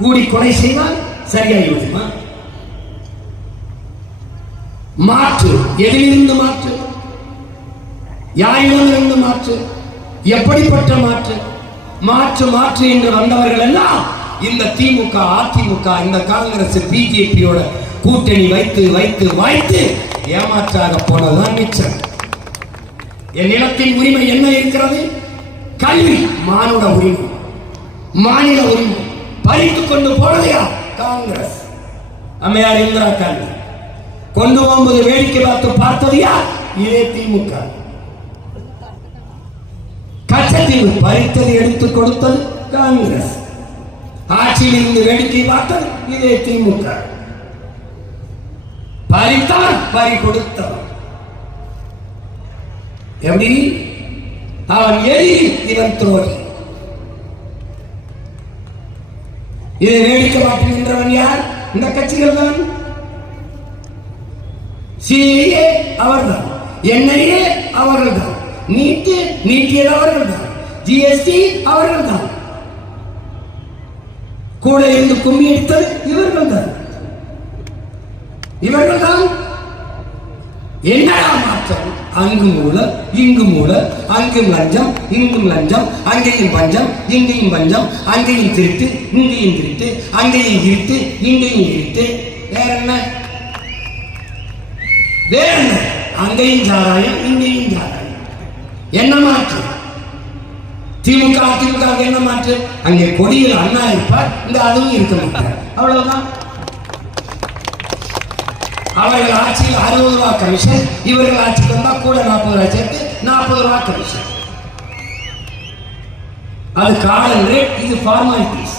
கூடி கொலை செய்தால் சரியாகி விடுமா? மாற்று. எதிலிருந்து மாற்று? யாரிடமிருந்து மாற்று? எப்படிப்பட்ட மாற்று? மாற்று மாற்று என்று வந்தவர்கள் எல்லாம் இந்த திமுக, அதிமுக, இந்த காங்கிரஸ், பிஜேபியோட கூட்டணி வைத்து வைத்து வைத்து ஏமாற்றாக போனதுதான் மிச்சம். என் நிலத்தின் உரிமை என்ன இருக்கிறது? கல்வி, மானுட உரிமை, மாநில உரிமை பறித்துக் கொண்டு போனதையா காங்கிரஸ்? அம்மையார் இந்திரா காந்தி கொண்டு போகும்போது வேடிக்கை பார்த்தது யார்? இதே திமுக. கச்சத்தீவு பறித்தது, எடுத்துக் கொடுத்தது காங்கிரஸ். ஆட்சியில் இருந்து வேடிக்கை பார்த்தது இதே திமுக. பறித்தவன் பறி கொடுத்தவன். எப்படி? அவன் எதிரி, இவன் துரோகி. இதை வேடிக்கை பார்க்கின்றவன் யார்? இந்த கட்சிகள் தான். சிஏ அவர்தான், என்ஐஏ அவர்கள் தான், நீட்டியது அவர்கள் தான், ஜிஎஸ்டி அவர்கள் தான், கூட இருந்து கும்மி எடுத்தது இவர்கள் தான். இவர்கள் தான். என்னடா மாற்றம்? அங்கு மூல, இங்கு மூல, அங்கும் லஞ்சம், இங்கும் லஞ்சம், அங்கேயும் பஞ்சம், இங்கேயும் பஞ்சம், அங்கேயும் திருட்டு, இங்கேயும் திருட்டு, அங்கேயும் இருட்டு, இங்கேயும் இருட்டு. வேற என்ன? வேற என்ன? அங்கேயும் சாராயம், இங்கேயும் சாராயம். என்ன மாற்று? திமுக, அதிமுக என்ன மாற்று? அங்கே கொடியில் அண்ணா இருப்பார், இந்த அதுவும் இருக்க மாட்டார். அவ்வளவுதான். அவர்கள் ஆட்சியில் 60 ரூபாய் கமிஷன், இவர்கள் ஆட்சிக்கு வந்தா கூட 40 ரூபாய் சேர்த்து 40 ரூபாய் கமிஷன். அது காலன் ரேட், இது ஃபார்மாலிட்டிஸ்.